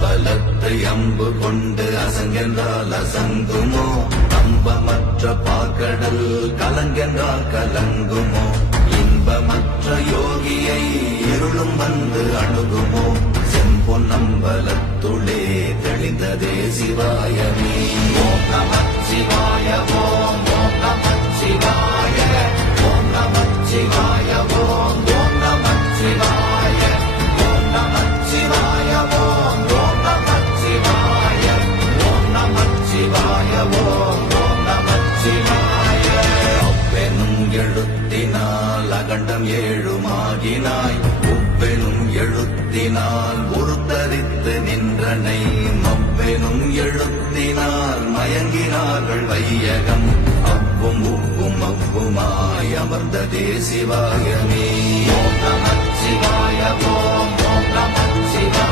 அம்பலத்தை அம்பு கொண்டு அசங்கென்றால் அசங்குமோ? அம்பமற்ற பாக்கடல் கலங்கென்றால் கலங்குமோ? இன்பமற்ற யோகியை இருளும் வந்து அணுகுமோ? செம்பொன்னம்பலத்துளே தெளிந்ததே சிவாயமே. ஓம் நமச்சிவாய ஓம் ஓம் நமச்சிவாய ஓம் நமச்சிவாய ஓம் ஓம் நமச்சிவாய ஓம் நமச்சிவாய ஓம் ஓம் நமச்சிவாய ஓம் நமச்சிவாய ஓம் ஓம் நமச்சிவாய. அவ்வெனும் எழுத்தினால் அகண்டம் ஏழுமாகினாய், உவ்வெனும் எழுத்தினால் உருத்தரித்து நின்றனை. மவ்வெனும் எழுத்தினால் மயங்கினார்கள் வையகம், அவ்வும் உவ்வும் அவ்வுமாய் அமர்ந்ததே சிவாயமே. ஓம் நமச்சிவாய ஓம் ஓம் நமச்சிவாய.